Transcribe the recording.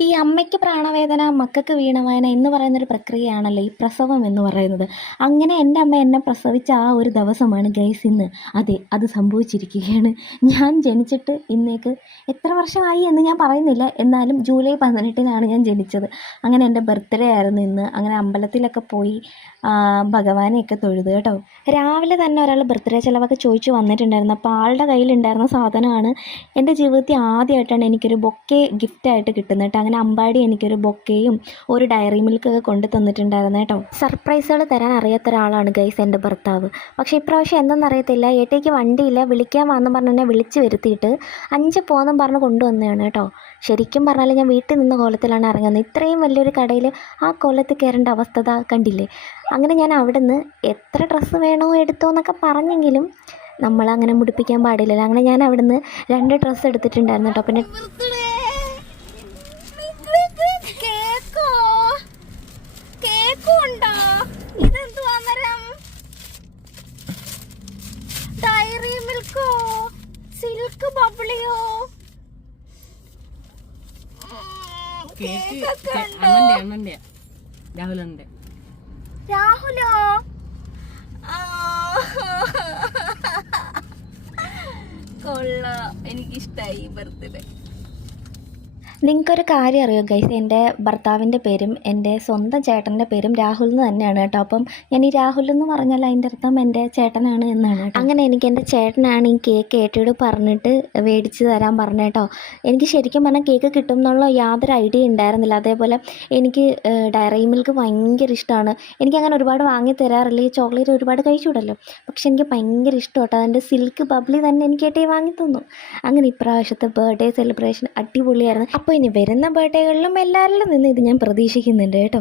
ഈ അമ്മയ്ക്ക് പ്രാണവേദന മക്കൾക്ക് വീണവേദന എന്ന് പറയുന്നൊരു പ്രക്രിയയാണല്ലോ ഈ പ്രസവം എന്ന് പറയുന്നത്. അങ്ങനെ എൻ്റെ അമ്മ എന്നെ പ്രസവിച്ച ആ ഒരു ദിവസമാണ് ഗൈസ് ഇന്ന്. അതെ, അത് സംഭവിച്ചിരിക്കുകയാണ്. ഞാൻ ജനിച്ചിട്ട് ഇന്നേക്ക് എത്ര വർഷമായി എന്ന് ഞാൻ പറയുന്നില്ല, എന്നാലും ജൂലൈ 18-നാണ് ഞാൻ ജനിച്ചത്. അങ്ങനെ എൻ്റെ ബർത്ത്ഡേ ആയിരുന്നു ഇന്ന്. അങ്ങനെ അമ്പലത്തിലൊക്കെ പോയി ഭഗവാനെയൊക്കെ തൊഴുത് കേട്ടോ. രാവിലെ തന്നെ ഒരാൾ ബർത്ത്ഡേ ചിലവൊക്കെ ചോദിച്ചു വന്നിട്ടുണ്ടായിരുന്നു. അപ്പോൾ ആളുടെ കയ്യിലുണ്ടായിരുന്ന സാധനമാണ് എൻ്റെ ജീവിതത്തിൽ ആദ്യമായിട്ടാണ് എനിക്കൊരു ബൊക്കെ ഗിഫ്റ്റായിട്ട് കിട്ടുന്നത് കേട്ടോ. അങ്ങനെ അമ്പാടി എനിക്കൊരു ബൊക്കെയും ഒരു ഡയറി മിൽക്കൊക്കെ കൊണ്ട് തന്നിട്ടുണ്ടായിരുന്നു കേട്ടോ. സർപ്രൈസുകൾ തരാൻ അറിയാത്ത ഒരാളാണ് ഗൈസ് എൻ്റെ ഭർത്താവ്. പക്ഷേ ഇപ്രാവശ്യം എന്തെന്നറിയത്തില്ല, ഏട്ടയ്ക്ക് വണ്ടിയില്ല, വിളിക്കാൻ വന്നു പറഞ്ഞ് എന്നെ വിളിച്ച് വരുത്തിയിട്ട് 5 പോന്നും പറഞ്ഞ് കൊണ്ടുവന്നതാണ് കേട്ടോ. ശരിക്കും പറഞ്ഞാൽ ഞാൻ വീട്ടിൽ നിന്ന കോലത്തിലാണ് ഇറങ്ങുന്നത്. ഇത്രയും വലിയൊരു കടയിൽ ആ കോലത്തിൽ കയറേണ്ട അവസ്ഥ കണ്ടില്ലേ. അങ്ങനെ ഞാൻ അവിടെ നിന്ന് എത്ര ഡ്രസ്സ് വേണോ എടുത്തോ എന്നൊക്കെ പറഞ്ഞെങ്കിലും നമ്മളങ്ങനെ മുടിപ്പിക്കാൻ പാടില്ലല്ലോ. അങ്ങനെ ഞാൻ അവിടെ നിന്ന് 2 ഡ്രസ്സ് എടുത്തിട്ടുണ്ടായിരുന്നു കേട്ടോ. പിന്നെ ഡയറി മിൽക്കോ സിൽക്ക് ബബ്ലിയോ രാഹുലോ കൊള്ളാം, എനിക്കിഷ്ടായി ബർത്ത്ഡേ. നിങ്ങൾക്കൊരു കാര്യം അറിയോ ഗൈസ്, എൻ്റെ ഭർത്താവിൻ്റെ പേരും എൻ്റെ സ്വന്തം ചേട്ടൻ്റെ പേരും രാഹുൽ എന്ന് തന്നെയാണ് കേട്ടോ. അപ്പം ഞാൻ ഈ രാഹുൽ എന്ന് പറഞ്ഞാൽ അതിൻ്റെ അർത്ഥം എൻ്റെ ചേട്ടനാണ് എന്നാണ്. അങ്ങനെ എനിക്ക് എൻ്റെ ചേട്ടനാണ് ഈ കേക്ക് ഏട്ടയോട് പറഞ്ഞിട്ട് മേടിച്ച് തരാൻ പറഞ്ഞു കേട്ടോ. എനിക്ക് ശരിക്കും പറഞ്ഞാൽ കേക്ക് കിട്ടും എന്നുള്ള യാതൊരു ഐഡിയ ഉണ്ടായിരുന്നില്ല. അതേപോലെ എനിക്ക് ഡയറി മിൽക്ക് ഭയങ്കര ഇഷ്ടമാണ്. എനിക്കങ്ങനെ ഒരുപാട് വാങ്ങി തരാറില്ല, ഈ ചോക്ലേറ്റ് ഒരുപാട് കഴിച്ചുകൂടല്ലോ. പക്ഷെ എനിക്ക് ഭയങ്കര ഇഷ്ടം കേട്ടോ. അതിൻ്റെ സിൽക്ക് ബബ്ലി തന്നെ എനിക്ക് ഏട്ടയെ വാങ്ങി തന്നു. അങ്ങനെ ഇപ്രാവശ്യത്തെ ബർത്ത്ഡേ സെലിബ്രേഷൻ അടിപൊളിയായിരുന്നു. അപ്പോൾ ഇനി വരുന്ന ബർത്ത്ഡേകളിലും എല്ലാവരിലും നിന്ന് ഇത് ഞാൻ പ്രതീക്ഷിക്കുന്നുണ്ട് കേട്ടോ.